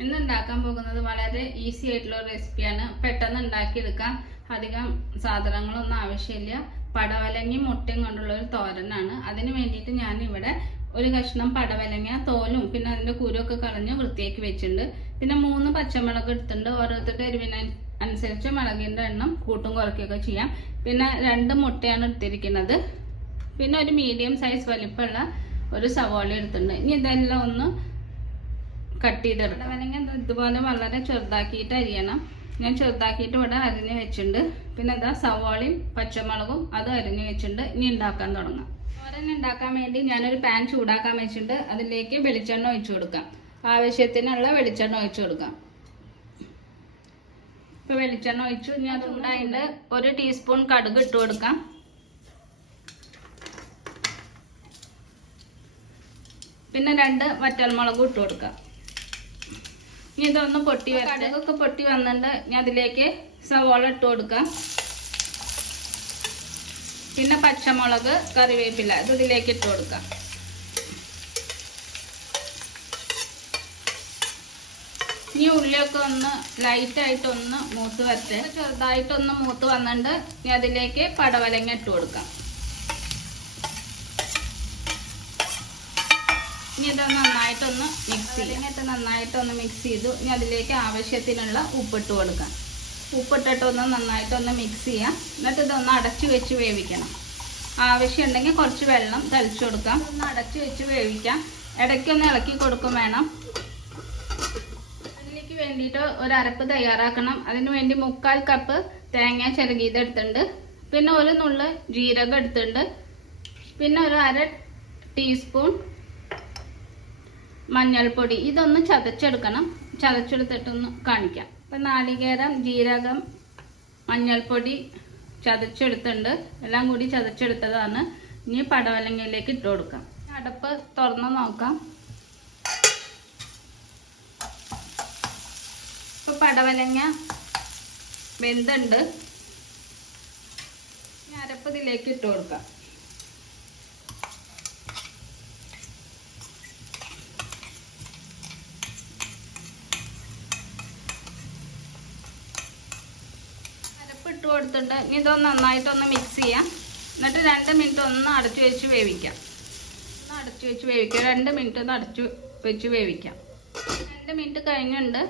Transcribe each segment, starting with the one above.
ഇന്ന് ഉണ്ടാക്കാൻ പോകുന്നത് വളരെ ഈസി ആയിട്ടുള്ള ഒരു റെസിപ്പിയാണ്. പെട്ടെന്ന് ഉണ്ടാക്കിയെടുക്കാം. അധികം സാധനങ്ങളൊന്നും ആവശ്യമില്ല. പടവലങ്ങയും മുട്ടയും കൊണ്ടുള്ള ഒരു തോരനാണ്. അതിന് വേണ്ടിയിട്ട് ഞാൻ ഇവിടെ ഒരു കഷ്ണം പടവലങ്ങ തോലും പിന്നെ അതിന്റെ കുരുവൊക്കെ കളഞ്ഞ് വൃത്തിയാക്കി വെച്ചിട്ടുണ്ട്. പിന്നെ 3 പച്ചമുളക് എടുത്തിട്ടുണ്ട്. ഓരോരുത്തരുടെ എരിവിന് അനുസരിച്ച് മുളകിന്റെ എണ്ണം കൂട്ടും കുറയ്ക്കുകയൊക്കെ ചെയ്യാം. പിന്നെ 2 മുട്ടയാണ് എടുത്തിരിക്കുന്നത്. പിന്നെ ഒരു മീഡിയം സൈസ് വലിപ്പമുള്ള ഒരു സവാള എടുത്തിട്ടുണ്ട്. ഇനി ഇതെല്ലാം ഒന്ന് കട്ട് ചെയ്തെടുക്കാം. പടവലങ്ങ ഇതുപോലെ വളരെ ചെറുതാക്കിയിട്ട് അരിയണം. ഞാൻ ചെറുതാക്കിയിട്ട് ഇവിടെ അരിഞ്ഞ് വെച്ചിട്ടുണ്ട്. പിന്നെ ഇതാ സവാളയും പച്ചമുളകും അത് അരിഞ്ഞ് വെച്ചിട്ടുണ്ട്. ഇനി ഉണ്ടാക്കാൻ തുടങ്ങാം. തോരൻ ഉണ്ടാക്കാൻ വേണ്ടി ഞാനൊരു പാൻ ചൂടാക്കാൻ വെച്ചിട്ടുണ്ട്. അതിലേക്ക് വെളിച്ചെണ്ണ ഒഴിച്ചു കൊടുക്കാം. ആവശ്യത്തിനുള്ള വെളിച്ചെണ്ണ ഒഴിച്ചു കൊടുക്കാം. ഇപ്പൊ വെളിച്ചെണ്ണ ഒഴിച്ചു. ഞാൻ ചൂടായിട്ട് 1 ടീസ്പൂൺ കടുക് ഇട്ട് കൊടുക്കാം. പിന്നെ 2 വറ്റൽമുളകും ഇട്ട് കൊടുക്കാം. ഇനി ഇതൊന്ന് പൊട്ടി കടുകൊക്കെ പൊട്ടി വന്നിട്ട് ഞാൻ അതിലേക്ക് സവാള ഇട്ട് കൊടുക്കാം. പിന്നെ പച്ചമുളക്, കറിവേപ്പില ഇത് ഇതിലേക്ക് ഇട്ട് കൊടുക്കാം. ഇനി ഉള്ളിയൊക്കെ ഒന്ന് ലൈറ്റായിട്ട് ഒന്ന് മൂത്ത് വരട്ടെ. ചെറുതായിട്ടൊന്ന് മൂത്ത് വന്നിട്ട് ഇനി അതിലേക്ക് പടവലങ്ങ ഇട്ട് കൊടുക്കാം. ഇനി ഇത് നന്നായിട്ടൊന്ന് മിക്സ് ചെയ്യാം. നന്നായിട്ടൊന്ന് മിക്സ് ചെയ്തു. ഇനി അതിലേക്ക് ആവശ്യത്തിനുള്ള ഉപ്പിട്ട് കൊടുക്കാം. ഉപ്പിട്ടിട്ടൊന്ന് നന്നായിട്ടൊന്ന് മിക്സ് ചെയ്യാം. എന്നിട്ട് ഇതൊന്ന് അടച്ചു വെച്ച് വേവിക്കണം. ആവശ്യമുണ്ടെങ്കിൽ കുറച്ച് വെള്ളം തളിച്ചു കൊടുക്കാം. ഒന്ന് അടച്ചു വെച്ച് വേവിക്കാം. ഇടയ്ക്കൊന്ന് ഇളക്കി കൊടുക്കും വേണം. അതിലേക്ക് വേണ്ടിയിട്ട് ഒരു അരപ്പ് തയ്യാറാക്കണം. അതിന് വേണ്ടി 3/4 കപ്പ് തേങ്ങ ചിരകിയത് എടുത്തിട്ടുണ്ട്. പിന്നെ ഒരു നുള്ള് ജീരകം എടുത്തിട്ടുണ്ട്. പിന്നെ ഒരു 1/2 ടീസ്പൂൺ മഞ്ഞൾപ്പൊടി. ഇതൊന്ന് ചതച്ചെടുക്കണം. ചതച്ചെടുത്തിട്ടൊന്ന് കാണിക്കാം. ഇപ്പം നാളികേരം, ജീരകം, മഞ്ഞൾപ്പൊടി ചതച്ചെടുത്തിട്ടുണ്ട്. എല്ലാം കൂടി ചതച്ചെടുത്തതാണ്. ഇനി പടവലങ്ങയിലേക്ക് ഇട്ട് കൊടുക്കാം. അടപ്പ് തുറന്ന് നോക്കാം. ഇപ്പം പടവലങ്ങ വെന്തുണ്ട്. അരപ്പ് ഇതിലേക്ക് ഇട്ട് കൊടുക്കാം. ഇട്ട് കൊടുത്തിട്ട് ഇനി ഇതൊന്ന് നന്നായിട്ടൊന്ന് മിക്സ് ചെയ്യാം. എന്നിട്ട് 2 മിനിറ്റ് ഒന്ന് അടച്ചു വെച്ച് വേവിക്കാം. 2 മിനിറ്റ് ഒന്ന് അടച്ചു വെച്ച് വേവിക്കാം. 2 മിനിറ്റ് കഴിഞ്ഞിട്ടുണ്ട്.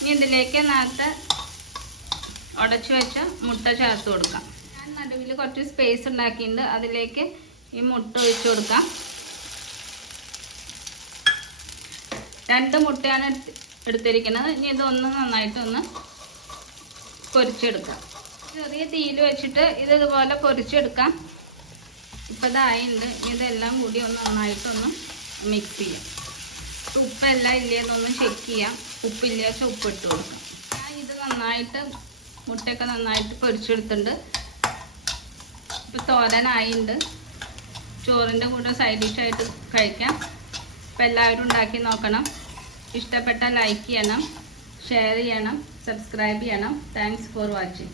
ഇനി ഇതിലേക്ക് നേരത്തെ ഉടച്ചു വെച്ച മുട്ട ചേർത്ത് കൊടുക്കാം. ഞാൻ നടുവിൽ കുറച്ച് സ്പേസ് ഉണ്ടാക്കിയിട്ടുണ്ട്. അതിലേക്ക് ഈ മുട്ട ഒഴിച്ചു കൊടുക്കാം. 2 മുട്ടയാണ് എടുത്തിരിക്കുന്നത്. ഇനി ഇതൊന്ന് നന്നായിട്ടൊന്ന് പൊരിച്ചെടുക്കാം. ചെറിയ തീയിൽ വെച്ചിട്ട് ഇതുപോലെ പൊരിച്ചെടുക്കാം. ഇപ്പം ഇതായിട്ടുണ്ട്. ഇനി ഇതെല്ലാം കൂടി ഒന്ന് നന്നായിട്ടൊന്ന് മിക്സ് ചെയ്യാം. ഉപ്പെല്ലാം ഇല്ലേന്നൊന്ന് ചെക്ക് ചെയ്യാം. ഉപ്പില്ലാച്ച ഉപ്പിട്ട് കൊടുക്കാം. ഞാൻ ഇത് നന്നായിട്ട് മുട്ടയൊക്കെ നന്നായിട്ട് പൊരിച്ചെടുത്തിട്ടുണ്ട്. ഇപ്പം തോരനായിട്ടുണ്ട്. ചോറിൻ്റെ കൂടെ സൈഡ് ഡിഷായിട്ട് കഴിക്കാം. അപ്പം എല്ലാവരും ഉണ്ടാക്കി നോക്കണം. ഇഷ്ടപ്പെട്ടാൽ ലൈക്ക് ചെയ്യണം, ഷെയർ ചെയ്യണം, സബ്സ്ക്രൈബ് ചെയ്യണം. Thanks for watching.